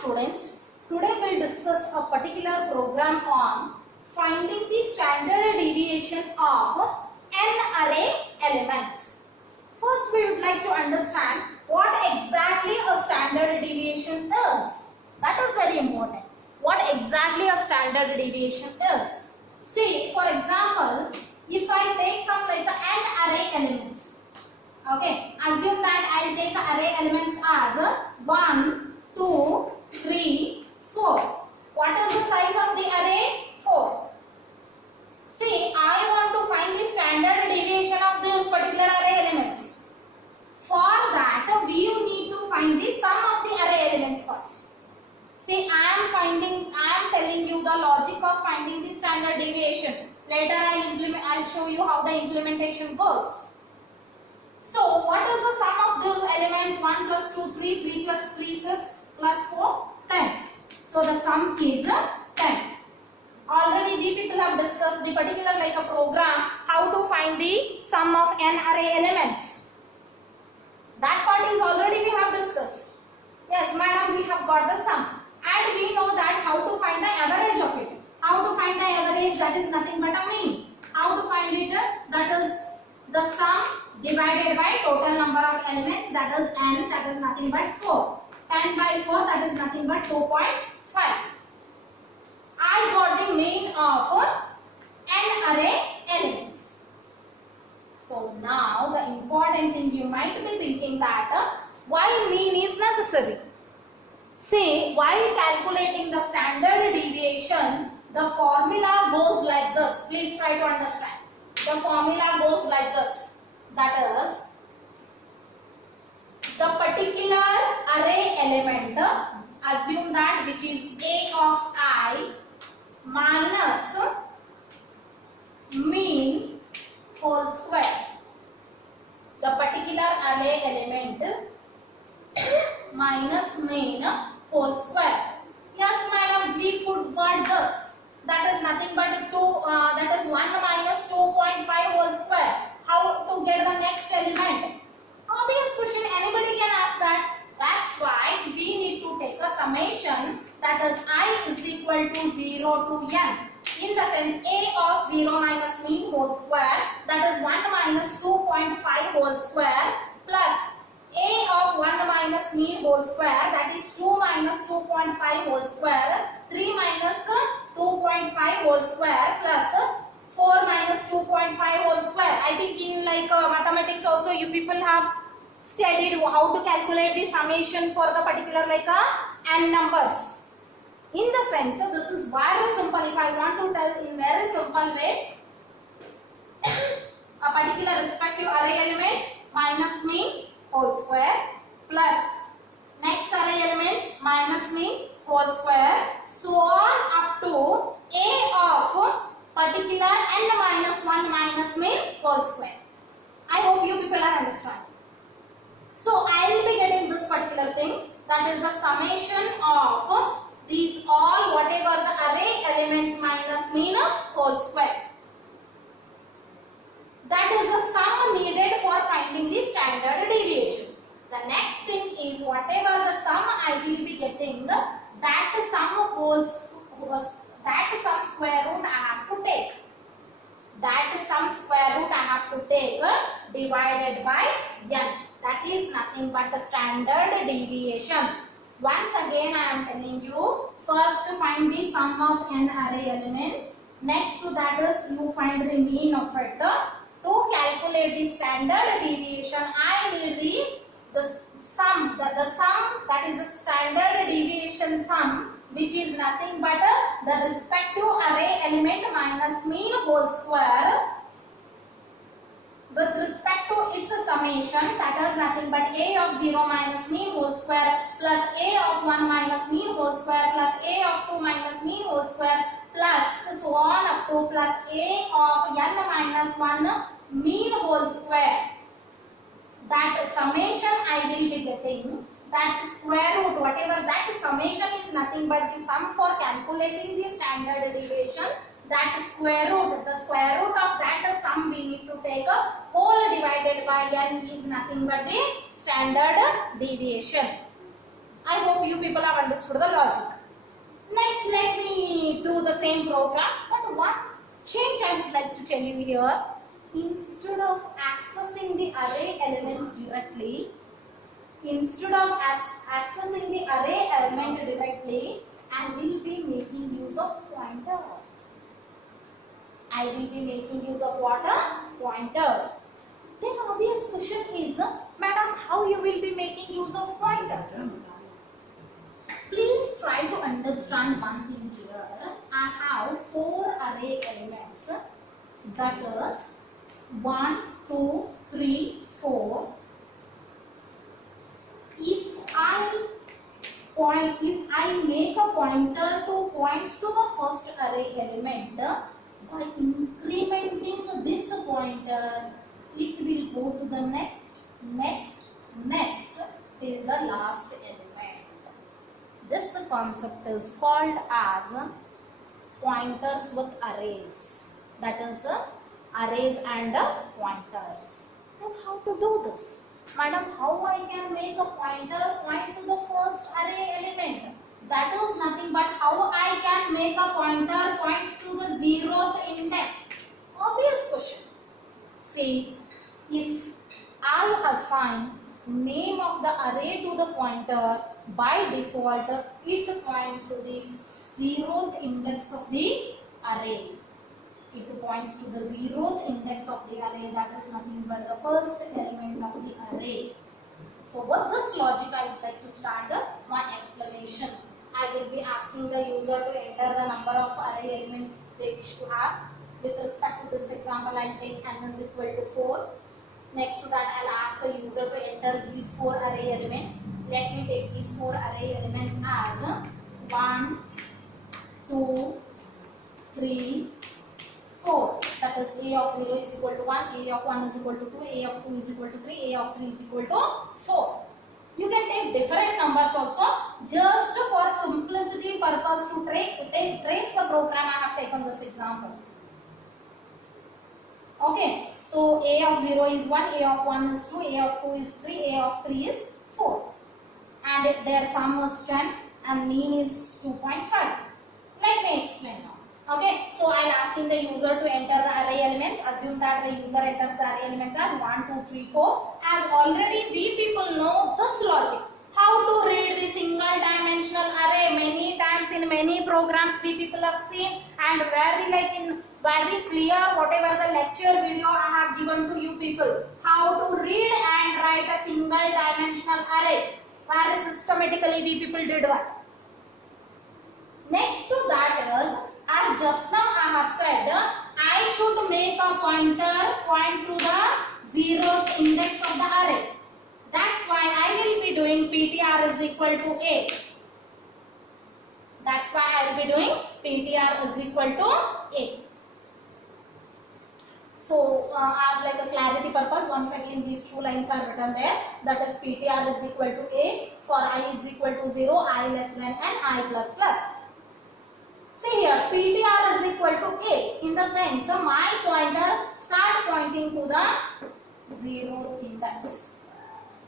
students, today we'll discuss a particular program on finding the standard deviation of n array elements. First we would like to understand what exactly a standard deviation is. That is very important. What exactly a standard deviation is. See, for example, if I take some like the n array elements. Okay, assume that I'll take the array elements as 1, 2, 3, 4. What is the size of the array? 4. See, I want to find the standard deviation of this particular array elements. For that, we need to find the sum of the array elements first. See, I am telling you the logic of finding the standard deviation. Later I'll show you how the implementation goes. So, what is the sum of those elements? 1 plus 2, 3, 3 plus 3, 6, plus 4, 10. So, the sum is 10. Already we people have discussed the particular like a program, how to find the sum of n array elements. That part is already we have discussed. Yes, madam, we have got the sum. And we know that how to find the average of it. How to find the average, that is nothing but a mean. How to find it, that is the sum divided by total number of elements, that is n, that is nothing but 4. 10 by 4, that is nothing but 2.5. I got the mean of n array elements. So now the important thing you might be thinking that why mean is necessary. See, while calculating the standard deviation, the formula goes like this. Please try to understand. The formula goes like this. That is, the particular array element, assume that which is a of I minus mean whole square. The particular array element minus mean whole square. Yes, madam, we could got this. That is nothing but 2. That is 1 minus 2.5 whole square. How to get the next element? Obvious question. Anybody can ask that. That's why we need to take a summation. That is I is equal to 0 to n. In the sense a of 0 minus mean whole square. That is 1 minus 2.5 whole square plus a of 1 minus mean whole square, that is 2 minus 2.5 whole square, 3 minus 2.5 whole square plus 4 minus 2.5 whole square. I think in like mathematics also you people have studied how to calculate the summation for the particular like n numbers. In the sense, this is very simple. If I want to tell in very simple way, a particular respective array element minus mean whole square plus next array element minus mean whole square, so on up to a of particular n minus 1 minus mean whole square. I hope you people are understanding. So I will be getting this particular thing, that is the summation of these all whatever the array elements minus mean whole square. That is the sum needed for finding the standard deviation. The next thing is whatever the sum I will be getting, that sum square root I have to take. That sum square root I have to take divided by n. That is nothing but the standard deviation. Once again I am telling you, first find the sum of n array elements. Next to that is you find the mean of it. To calculate the standard deviation, I need the sum, the sum, that is the standard deviation sum, which is nothing but the respective array element minus mean whole square with respect to its summation, that is nothing but a of 0 minus mean whole square plus a of 1 minus mean whole square plus a of 2 minus mean whole square plus so on up to plus a of n minus 1 mean whole square. That summation I will be getting, that square root, whatever that summation is nothing but the sum for calculating the standard deviation. That square root, the square root of that sum we need to take a whole divided by n is nothing but the standard deviation. I hope you people have understood the logic. Next, let me do the same program, but one change I would like to tell you here. Instead of accessing the array elements directly, instead of accessing the array element directly, I will be making use of pointer. I will be making use of what? Pointer. Then obvious question is, madam, how you will be making use of pointers? Please try to understand one thing here. I have 4 array elements, that is 1, 2, 3, 4. If I make a pointer to points to the first array element, by incrementing this pointer, it will go to the next till the last element. This concept is called as pointers with arrays. That is arrays and pointers. And how to do this? Madam, how I can make a pointer point to the first array element? That is nothing but how I can make a pointer points to the 0th index. Obvious question. See, if I assign name of the array to the pointer, by default it points to the 0th index of the array. It points to the 0th index of the array, that is nothing but the first element of the array. So with this logic, I would like to start my explanation. I will be asking the user to enter the number of array elements they wish to have. With respect to this example, I will take n is equal to 4. Next to that, I will ask the user to enter these 4 array elements. Let me take these 4 array elements as 1, 2, 3, 4. That is a of 0 is equal to 1, a of 1 is equal to 2, a of 2 is equal to 3, a of 3 is equal to 4. You can take different numbers also. Just for simplicity purpose to trace the program, I have taken this example. Okay, so a of 0 is 1, a of 1 is 2, a of 2 is 3, a of 3 is 4. And their sum is 10 and mean is 2.5. Let me explain now. Okay, so I am asking the user to enter the array elements. Assume that the user enters the array elements as 1, 2, 3, 4. As already we people know this logic. How to read the single dimensional array. Many times in many programs we people have seen, and very clear whatever the lecture video I have given to you people. How to read and write a single dimensional array. Very systematically we people did that. Next to that is, as just now I have said, I should make a pointer point to the 0th index of the array. That's why I will be doing ptr is equal to a. That's why I will be doing ptr is equal to a. So as like a clarity purpose, once again these 2 lines are written there. That is ptr is equal to a for I is equal to 0, I less than n, I plus plus. See here, ptr is equal to a, in the sense my pointer start pointing to the 0th index.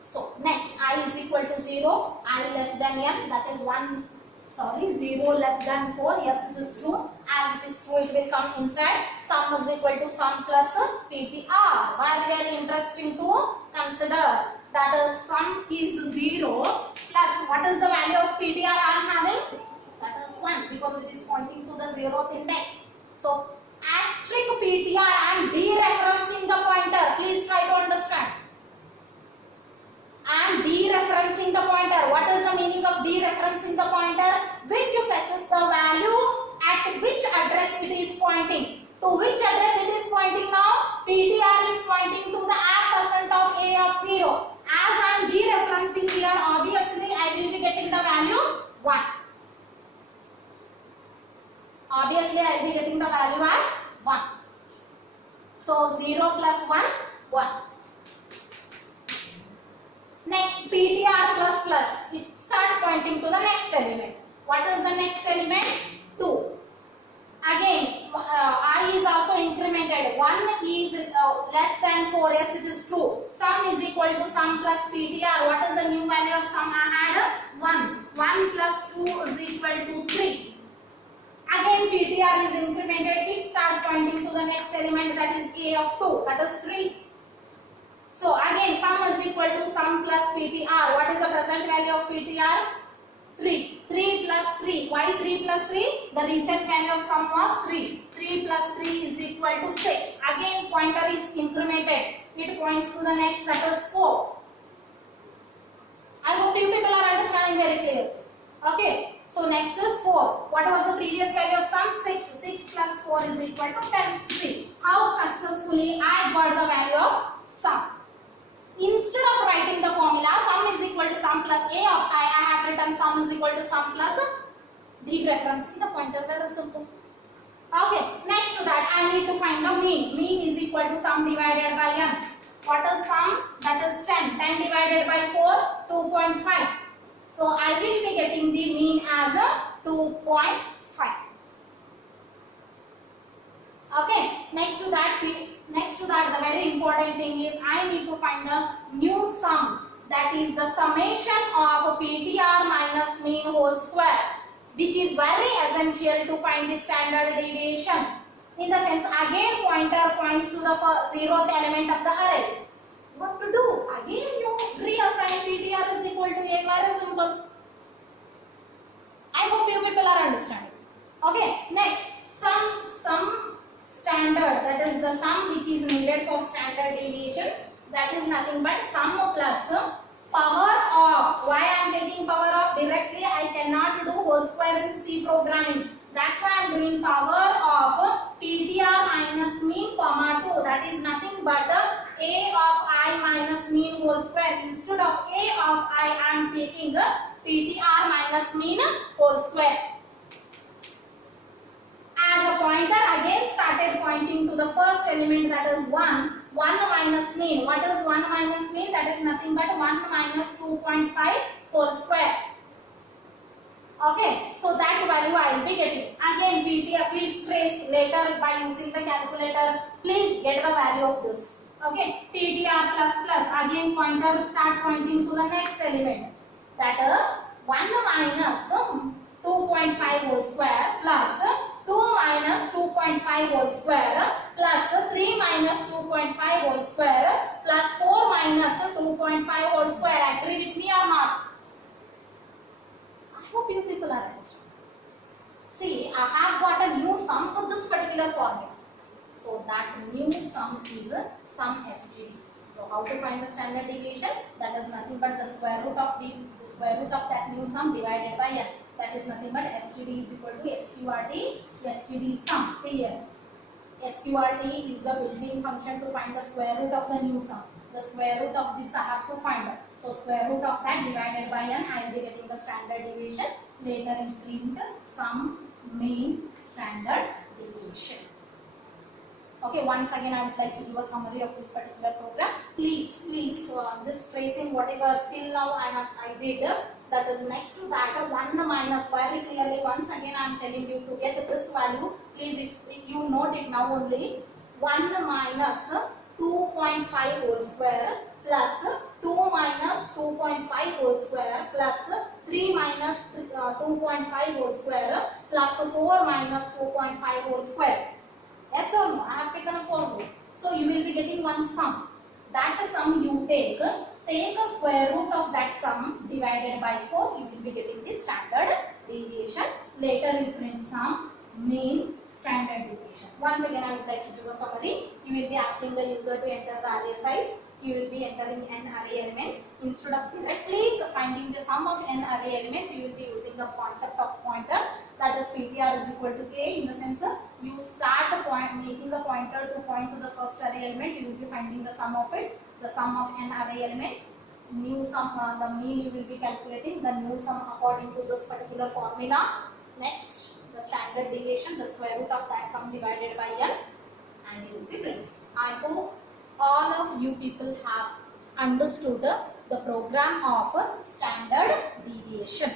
So next, I is equal to 0, I less than n, that is 0 less than 4, yes it is true. As it is true, it will come inside. Sum is equal to sum plus ptr. Very interesting to consider. That is sum is 0 plus what is the value of ptr I am having? That is 1, because it is pointing to the 0th index. So asterisk ptr and dereferencing the pointer. Please try to understand. And dereferencing the pointer. What is the meaning of dereferencing the pointer? Which fetches the value at which address it is pointing. To which address it is pointing now? ptr is pointing to the ampersand of a of 0. As I am dereferencing here, obviously I will be getting the value 1. Obviously I will be getting the value as 1. So 0 plus 1, 1. Next, ptr plus plus, it start pointing to the next element. What is the next element? 2. Again, I is also incremented. 1 is less than 4. Yes, it is true. Sum is equal to sum plus PTR. What is the new value of sum? I had 1. 1 plus 2 is equal to 3. Again PTR is incremented. It starts pointing to the next element, that is A of 2. That is 3. So again sum is equal to sum plus PTR. What is the present value of PTR? 3. 3 plus 3. Why 3 plus 3? The recent value of sum was 3. 3 plus 3 is equal to 6. Again pointer is incremented. It points to the next, that is 4. I hope you people are understanding very clearly. Okay. So next is 4. What was the previous value of sum? 6. 6 plus 4 is equal to 10. See how successfully I got the value of sum. Instead of writing the formula sum is equal to sum plus A of I have written sum is equal to sum plus dereferencing the pointer. Very simple. Okay, next to that I need to find the mean. Mean is equal to sum divided by n. What is sum? That is 10. 10 divided by 4, 2.5. So I will be getting the mean as a 2.5. Okay, next to that the very important thing is I need to find a new sum, that is the summation of PTR minus mean whole square, which is very essential to find the standard deviation. In the sense, again pointer points to the 0th element of the array. What to do? Again you reassign PTR is equal to A. Very simple. I hope you people are understanding. Okay, next some standard, that is the sum which is needed for standard deviation, that is nothing but sum plus power of. Why I am taking power of? Directly I cannot do whole square in C programming. That's why I am doing power of PTR minus mean comma 2. That is nothing but A of I minus mean whole square. Instead of A of I am taking PTR minus mean whole square. As a pointer again started pointing to the first element, that is 1. 1 minus mean. What is 1 minus mean? That is nothing but 1 minus 2.5 whole square. Okay, so that value I will be getting. Again PTR, please trace later by using the calculator. Please get the value of this. Okay, PTR plus plus. Again pointer will start pointing to the next element. That is 1 minus 2.5 whole square plus 2 minus 2.5 whole square plus 3 minus 2.5 whole square plus 4 minus 2.5 whole square. Agree with me or not? I hope you people are understanding. See, I have got a new sum for this particular formula. So that new sum is a sum STD. So how to find the standard deviation? That is nothing but the square root of that new sum divided by n. That is nothing but STD is equal to SQRT. STD is sum. See here, SQRT is the built-in function to find the square root of the new sum. The square root of this I have to find. So square root of that divided by n, I will be getting the standard deviation. Later in print sum, mean, standard deviation. Okay, once again I would like to do a summary of this particular program. Please, this tracing whatever till now I did, that is next to that 1 minus, very clearly once again I am telling you to get this value. Please, if you note it now only, 1 minus 2.5 whole square plus 2 minus 2.5 whole square plus 3 minus 2.5 whole square plus 4 minus 2.5 whole square. Yes or no? I have taken a formula. So you will be getting one sum. That sum you take a square root of that sum divided by 4. You will be getting the standard deviation. Later you print sum, mean, standard deviation. Once again I would like to do a summary. You will be asking the user to enter the array size. You will be entering n array elements. Instead of directly finding the sum of n array elements, you will be using the concept of pointers. That is PTR is equal to A, in the sense you start making the pointer to point to the first array element. You will be finding the sum of it, the sum of n array elements. New sum, the mean you will be calculating, the new sum according to this particular formula. Next, the standard deviation, the square root of that sum divided by n, and you will be printing. I hope all of you people have understood the program of standard deviation.